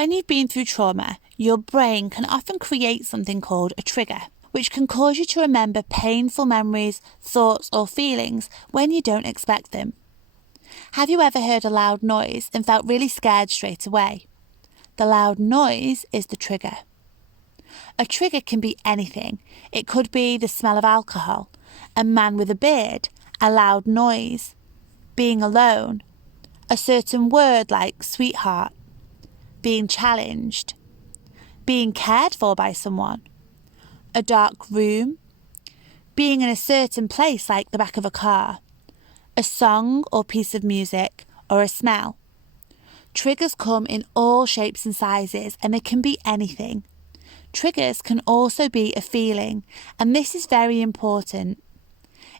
When you've been through trauma, your brain can often create something called a trigger, which can cause you to remember painful memories, thoughts, or feelings when you don't expect them. Have you ever heard a loud noise and felt really scared straight away? The loud noise is the trigger. A trigger can be anything. It could be the smell of alcohol, a man with a beard, a loud noise, being alone, a certain word like sweetheart, being challenged, being cared for by someone, a dark room, being in a certain place like the back of a car, a song or piece of music, or a smell. Triggers come in all shapes and sizes, and they can be anything. Triggers can also be a feeling, and this is very important.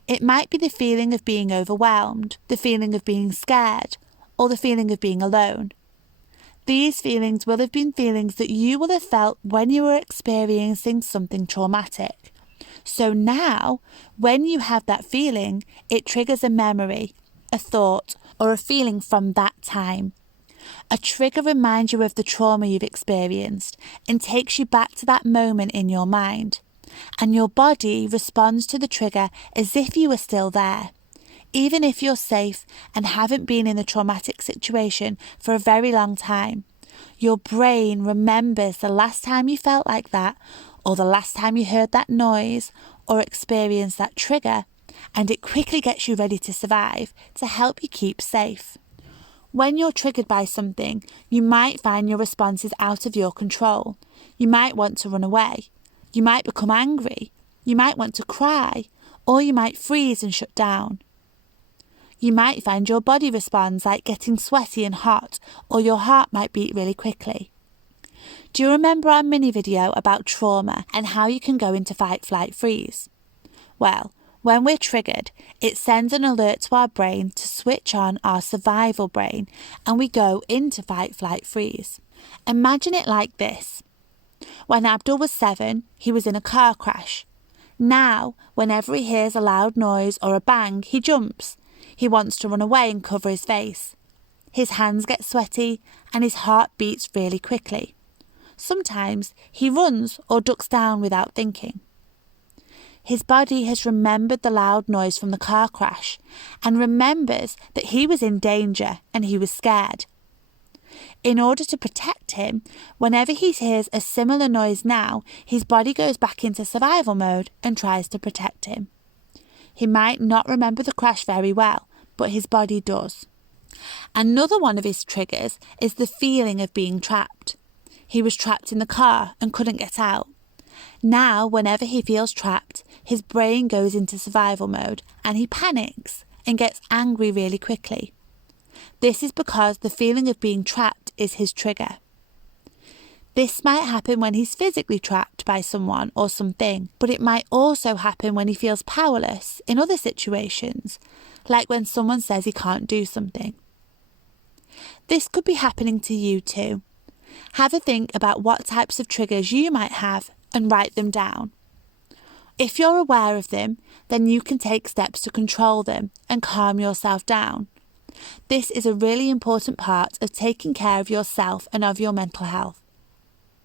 It might be the feeling of being overwhelmed, the feeling of being scared, or the feeling of being alone. These feelings will have been feelings that you will have felt when you were experiencing something traumatic. So now, when you have that feeling, it triggers a memory, a thought, or a feeling from that time. A trigger reminds you of the trauma you've experienced and takes you back to that moment in your mind. And your body responds to the trigger as if you were still there. Even if you're safe and haven't been in a traumatic situation for a very long time, your brain remembers the last time you felt like that, or the last time you heard that noise or experienced that trigger, and it quickly gets you ready to survive to help you keep safe. When you're triggered by something, you might find your response is out of your control. You might want to run away. You might become angry. You might want to cry, or you might freeze and shut down. You might find your body responds like getting sweaty and hot, or your heart might beat really quickly. Do you remember our mini video about trauma and how you can go into fight, flight, freeze? Well, when we're triggered, it sends an alert to our brain to switch on our survival brain, and we go into fight, flight, freeze. Imagine it like this. When Abdul was 7, he was in a car crash. Now, whenever he hears a loud noise or a bang, he jumps. He wants to run away and cover his face. His hands get sweaty and his heart beats really quickly. Sometimes he runs or ducks down without thinking. His body has remembered the loud noise from the car crash and remembers that he was in danger and he was scared. In order to protect him, whenever he hears a similar noise now, his body goes back into survival mode and tries to protect him. He might not remember the crash very well, but his body does. Another one of his triggers is the feeling of being trapped. He was trapped in the car and couldn't get out. Now, whenever he feels trapped, his brain goes into survival mode and he panics and gets angry really quickly. This is because the feeling of being trapped is his trigger. This might happen when he's physically trapped by someone or something, but it might also happen when he feels powerless in other situations, like when someone says he can't do something. This could be happening to you too. Have a think about what types of triggers you might have and write them down. If you're aware of them, then you can take steps to control them and calm yourself down. This is a really important part of taking care of yourself and of your mental health.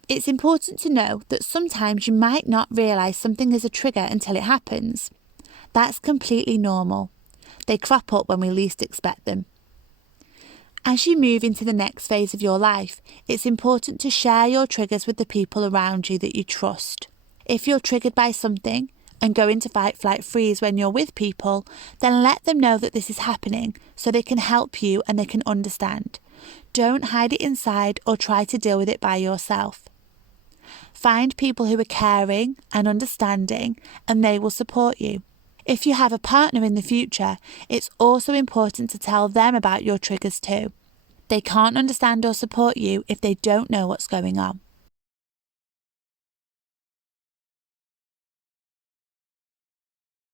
It's important to know that sometimes you might not realise something is a trigger until it happens. That's completely normal. They crop up when we least expect them. As you move into the next phase of your life, it's important to share your triggers with the people around you that you trust. If you're triggered by something and go into fight, flight, freeze when you're with people, then let them know that this is happening so they can help you and they can understand. Don't hide it inside or try to deal with it by yourself. Find people who are caring and understanding, and they will support you. If you have a partner in the future, it's also important to tell them about your triggers too. They can't understand or support you if they don't know what's going on.